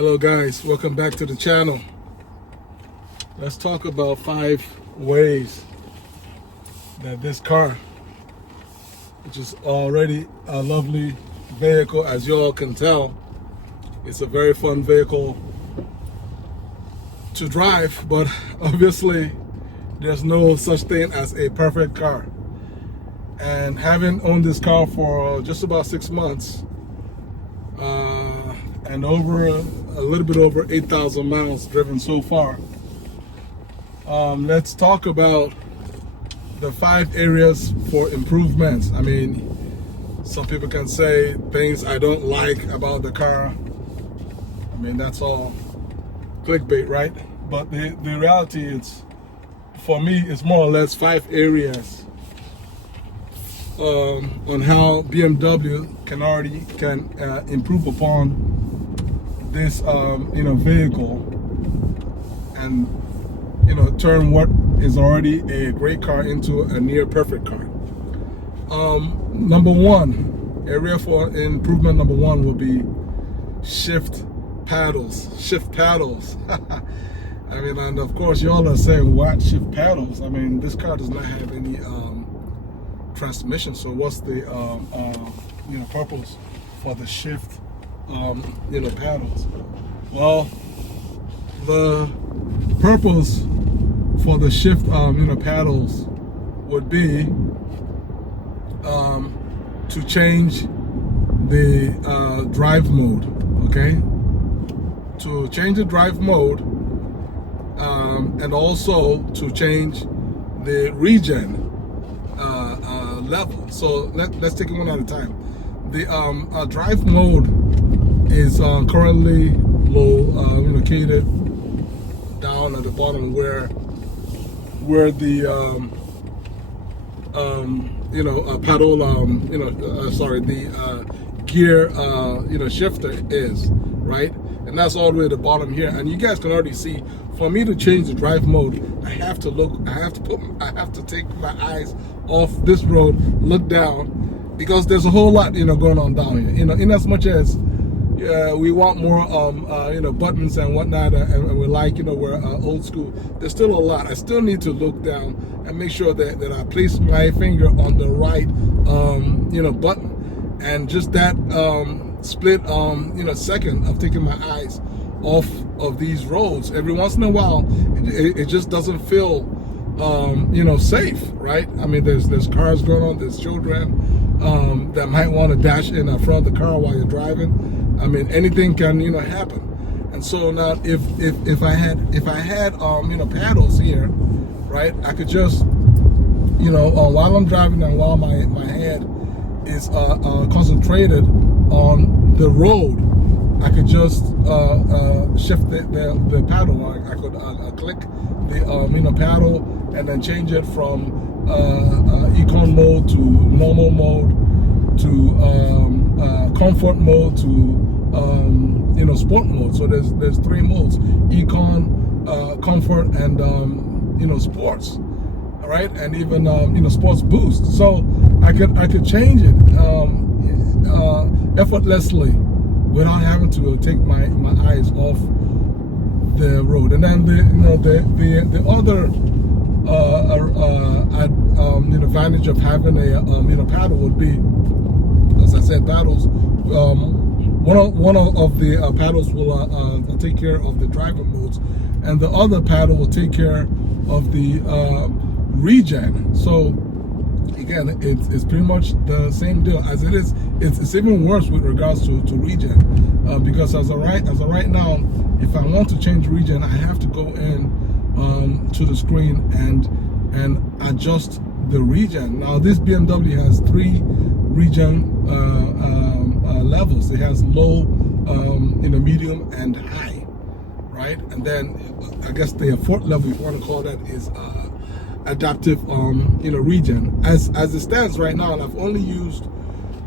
Hello guys, welcome back to the channel. Let's talk about 5 ways that this car, which is already a lovely vehicle, as you all can tell, it's a very fun vehicle to drive, but obviously there's no such thing as a perfect car. And having owned this car for just about 6 months, and over a little bit over 8,000 miles driven so far, let's talk about the 5 areas for improvements. I mean, some people can say things I don't like about the car. I mean, that's all clickbait, right? But the reality is, for me, it's more or less 5 areas on how BMW can improve upon this vehicle, and turn what is already a great car into a near perfect car. Number 1 area for improvement, number 1 will be shift paddles. I mean, and of course y'all are saying, what, shift paddles? I mean, this car does not have any transmission, so what's the purpose for the shift paddles? Well, the purpose for the shift paddles would be to change the drive mode. Okay, to change the drive mode, and also to change the regen level. So let's take it one at a time. The drive mode is currently low, located down at the bottom where the pedal, the gear shifter is, right? And that's all the way at the bottom here. And you guys can already see, for me to change the drive mode, I have to take my eyes off this road, look down, because there's a whole lot going on down here. In as much as we want more buttons and whatnot, and we're like, we're old school, there's still a lot. I still need to look down and make sure that I place my finger on the right button, and just that split second of taking my eyes off of these roads every once in a while, it just doesn't feel safe, right? I mean, there's cars going on, there's children that might want to dash in front of the car while you're driving. I mean, anything can happen. And so now if I had paddles here, right, I could just while I'm driving and while my head is concentrated on the road, I could just shift the paddle. I could click the paddle and then change it from econ mode to normal mode to comfort mode to sport mode. So there's 3 modes: econ, comfort, and sports. All right, and even sports boost. So I could change it effortlessly without having to take my eyes off the road. And then the other advantage of having a paddle would be, as I said, paddles. One of the paddles will take care of the driver modes, and the other paddle will take care of the regen. So again, it's pretty much the same deal as it is. It's even worse with regards to regen, because as of right now, if I want to change regen, I have to go in to the screen and adjust the regen. Now this BMW has 3 regen levels. It has low, medium, and high, right? And then I guess the 4th level, if you want to call that, is adaptive regen. As it stands right now, and I've only used,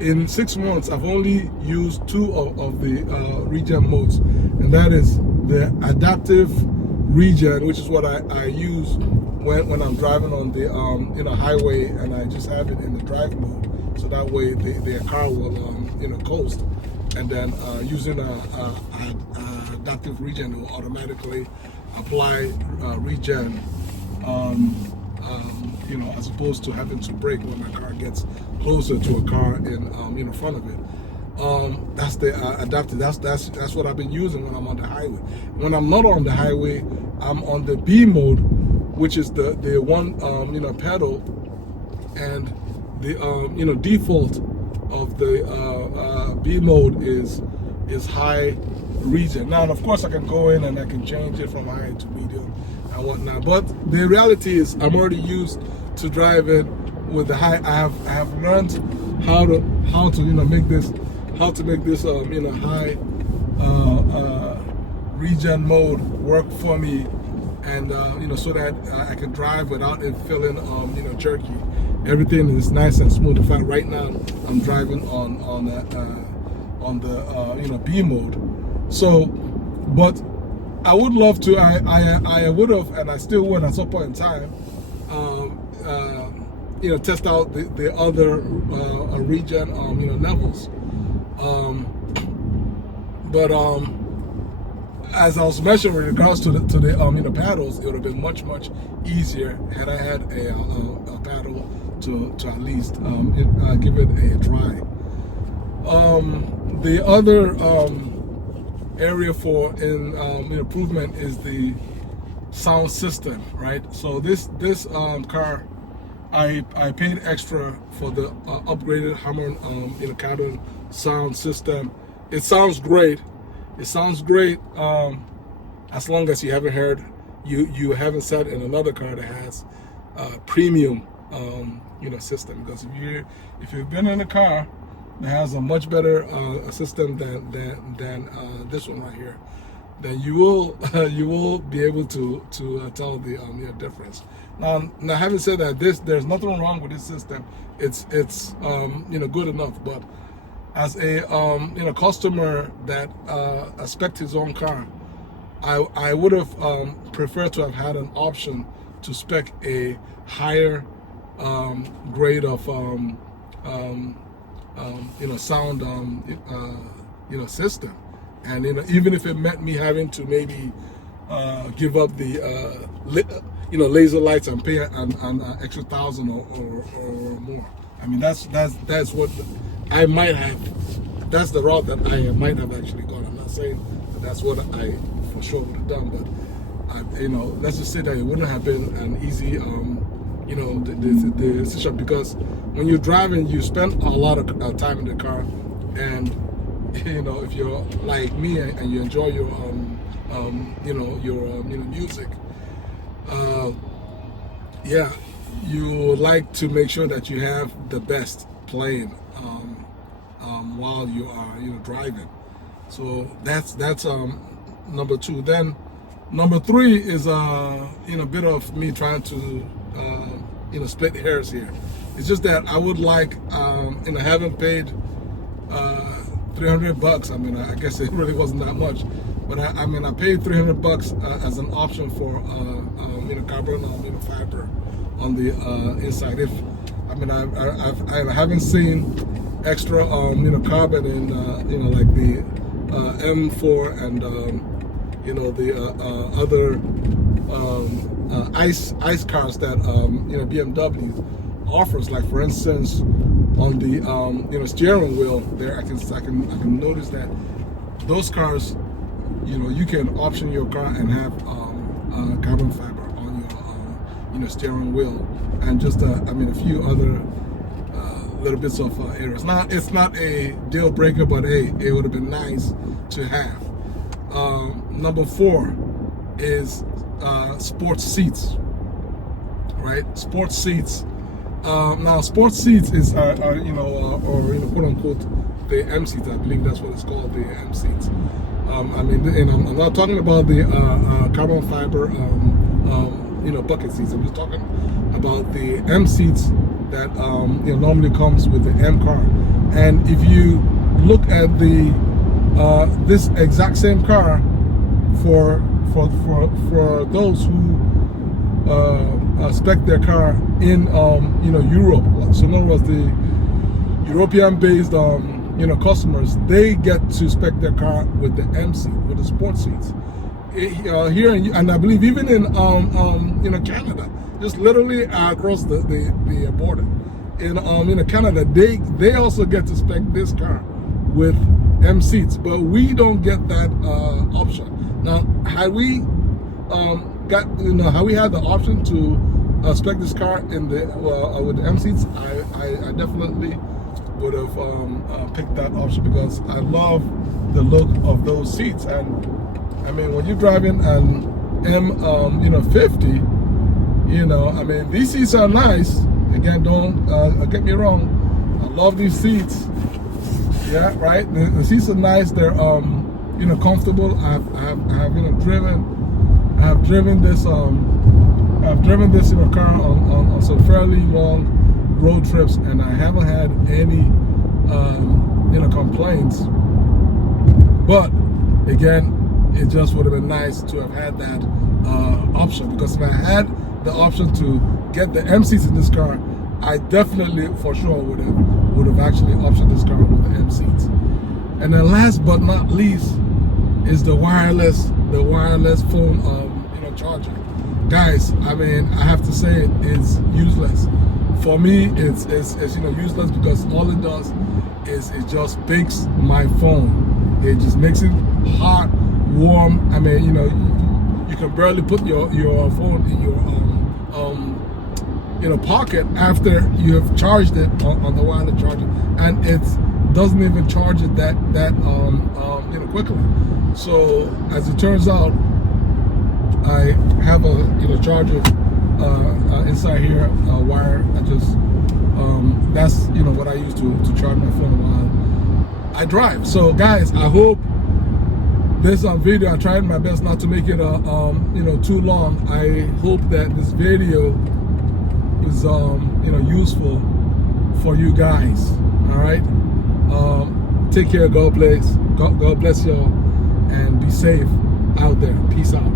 in 6 months, I've only used 2 of the regen modes, and that is the adaptive regen, which is what I use when I'm driving on the highway, and I just have it in the drive mode, so that way the car will coast. And then using adaptive regen. It will automatically apply regen, you know, as opposed to having to brake when my car gets closer to a car in front of it. That's the adaptive. That's what I've been using when I'm on the highway. When I'm not on the highway, I'm on the B mode, which is the one you know, pedal, and the you know, default of the B mode is high regen. Now, of course, I can go in and I can change it from high to medium and whatnot. But the reality is, I'm already used to driving with the high. I have learned how to you know, make this you know, high regen mode work for me, and you know, so that I can drive without it feeling you know, jerky. Everything is nice and smooth. In fact, right now I'm driving on the you know, B mode. So, but I would love to. I would have, and I still would at some point in time. You know, test out the other regen you know, levels. But as I was mentioning with regards to the you know, paddles, it would have been much easier had I had a paddle to at least give it a try. The other area for improvement is the sound system, right? So this car, I paid extra for the upgraded Harman you know, Kardon sound system. It sounds great. It sounds great as long as you haven't heard, you haven't sat in another car that has premium you know, system. Because if you've been in a car that has a much better system than this one right here, then you will be able to tell the you know, difference. Now, having said that, there's nothing wrong with this system. It's you know, good enough. But as a you know, customer that spec'd his own car, I would have preferred to have had an option to spec a higher grade of you know, sound you know, system. And you know, even if it meant me having to maybe give up the you know, laser lights and pay an extra $1,000 or more. I mean, that's what I might have. That's the route that I might have actually gone. I'm not saying that that's what I for sure would have done, but you know, let's just say that it wouldn't have been an easy you know, the decision, because when you're driving, you spend a lot of time in the car, and you know, if you're like me and you enjoy your you know, your you know, music, yeah, you would like to make sure that you have the best playing while you are, you know, driving. So that's number two. Then number three is you know, a bit of me trying to you know, split hairs here. It's just that I would like you know, having paid $300. I mean, I guess it really wasn't that much, but I mean, I paid $300 as an option for you know, carbon you know, fiber on the inside. If I mean, I haven't seen extra you know, carbon in you know, like the M4 and you know, the other ice cars that you know, BMW offers. Like, for instance, on the you know, steering wheel there, I can notice that those cars, you know, you can option your car and have carbon fiber on your you know, steering wheel, and just I mean, a few other little bits of areas. Now, it's not a deal breaker, but hey, it would have been nice to have. Number four is sports seats, right? Sports seats. Now, sports seats is you know, or you know, quote unquote, the M seats. I believe that's what it's called, the M seats. I mean, and I'm not talking about the carbon fiber you know, bucket seats. I'm just talking about the M seats that you know, normally comes with the M car. And if you look at the this exact same car for those who spec their car in you know, Europe. So in other words, the European-based customers, they get to spec their car with the M seat, with the sports seats. Here and I believe even in Canada, just literally across the border in Canada, they also get to spec this car with M seats, but we don't get that option. Now, had we had the option to spec this car in with the M seats, I definitely would have picked that option, because I love the look of those seats. And I mean, when you're driving an M50, I mean, these seats are nice. Again, don't get me wrong. I love these seats. Yeah, right. The seats are nice. They're comfortable. I've driven this car on some fairly long road trips, and I haven't had any complaints. But again, it just would have been nice to have had that option, because if I had the option to get the M seats in this car, I definitely for sure would have actually optioned this car with the M seats. And then last but not least is the wireless phone charger. Guys, I mean, I have to say it's useless. For me, it's useless, because all it does is it just bakes my phone. It just makes it hot, warm. I mean, you can barely put your phone in your pocket after you have charged it on the wireless charger, and it doesn't even charge it that quickly. So as it turns out, I have a charger inside here, wire. I just that's what I use to charge my phone while I drive. So guys, I hope this video, I tried my best not to make it too long. I hope that this video is useful for you guys. All right, take care. God bless y'all, and be safe out there. Peace out.